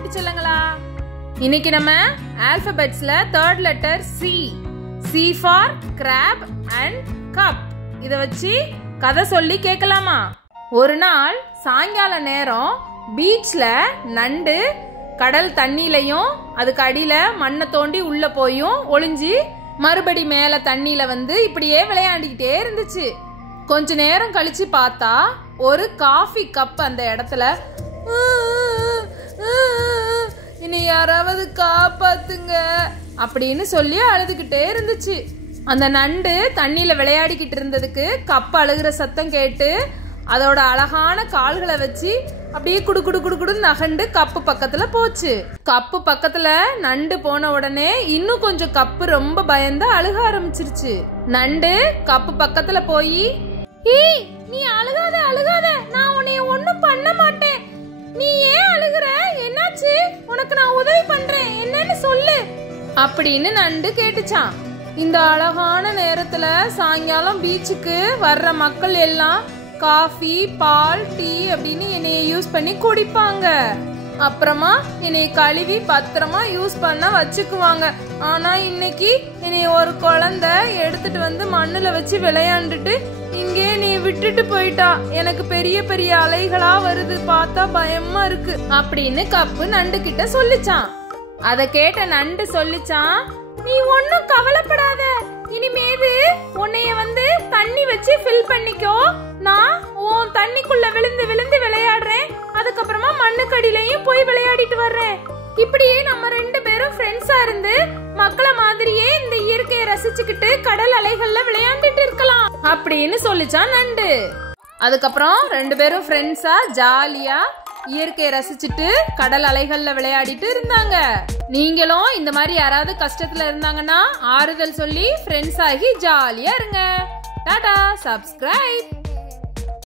குட்டி செல்லங்களா. இன்னைக்கு நம்ம ஆல்பபெட்ஸ்ல third letter C. C for crab and cup. இத வச்சு கதை சொல்லி கேட்கலாமா? ஒரு நாள் சாயங்கால நேரம் பீச்ல நண்டு கடல் தண்ணியிலையும் அதுக்கு அடியில மண்ணை தோண்டி உள்ள போயும் ஒளிஞ்சு மறுபடி மேல தண்ணியில வந்து இப்படியே விளையாடிக்கிட்டே இருந்துச்சு. கொஞ்ச நேரம் கழிச்சு பார்த்தா ஒரு காஃபி கப் அந்த இடத்துல இனி யாராவது காப்பாத்துங்க அப்படின்னு சொல்லி அழுதுகிட்டே இருந்துச்சு. அந்த நண்டு தண்ணியில விளையாடிக்கிட்டு இருந்ததுக்கு கப் அழுகிற சத்தம் கேட்டு அதோட அழகான கால்களை வச்சு அப்படியே குடு குடு குடு குடு நகண்டு கப்பு பக்கத்துல போச்சு. கப்பு பக்கத்துல நண்டு போன உடனே இன்னும் கொஞ்சம் கப்பு ரொம்ப பயந்து அழுக ஆரம்பிச்சிருச்சு. நண்டு கப்பு பக்கத்துல போய், ஏய் நீ அழுகாத அழுகாத, நான் உன்னைய ஒண்ணும் பண்ண மாட்டேன், நீ ஏன் அழுகுற, என்னாச்சு, உனக்கு நான் உதவி பண்றேன், என்னன்னு சொல்லு அப்படின்னு நண்டு கேட்டுச்சான். இந்த அழகான நேரத்துல சாயங்காலம் பீச்சுக்கு வர்ற மக்கள் எல்லாம் காஃபி பால் டீ அப்படின்னு என்னைய யூஸ் பண்ணி குடிப்பாங்க. அப்புறமா என்னைய கழுவி பத்திரமா யூஸ் பண்ண வச்சுக்குவாங்க. ஆனா இன்னைக்கு என்னைய ஒரு குழந்தை எடுத்துட்டு வந்து மண்ணுல வச்சு விளையாண்டுட்டு இங்கே நீ விட்டுட்டு போயிட்டா, எனக்கு பெரிய பெரிய அலைகளா வருது, பார்த்தா பயமா இருக்கு அப்படின்னு கப்பு நண்டு கிட்ட சொல்லிச்சான். அத கேட்ட நண்டு சொல்லிச்சான், நீ ஒன்னும் கவலைப்படாத, இனிமேது உன்னைய வந்து தண்ணி வச்சு ஃபில் பண்ணிக்கோ, நான் உன் தண்ணிக்குள்ள விழுந்து விழுந்து விளையாடுறேன், அதுக்கப்புறமா மண்ணுக்கடியிலையும் போய் விளையாடிட்டு வர்றேன், இப்படியே நம்ம ரெண்டு பேரும் ஃப்ரெண்ட்ஸா இருந்து மக்களை மாதிரியே இந்த இயற்கையை ரசிச்சுக்கிட்டு கடல் அலைகள்ல விளையாண்டுட்டு இருக்கலாம் அப்படின்னு சொல்லிச்சான் நண்டு. அதுக்கப்புறம் ரெண்டு பேரும் ஃப்ரெண்ட்ஸா ஜாலியா இயற்கையை ரசிச்சுட்டு கடல் அலைகள்ல விளையாடிட்டு இருந்தாங்க. நீங்களும் இந்த மாதிரி யாராவது கஷ்டத்துல இருந்தாங்கன்னா ஆறுதல் சொல்லி ஃப்ரெண்ட்ஸ் ஆகி ஜாலியா இருங்க. டாடா. சப்ஸ்கிரைப்.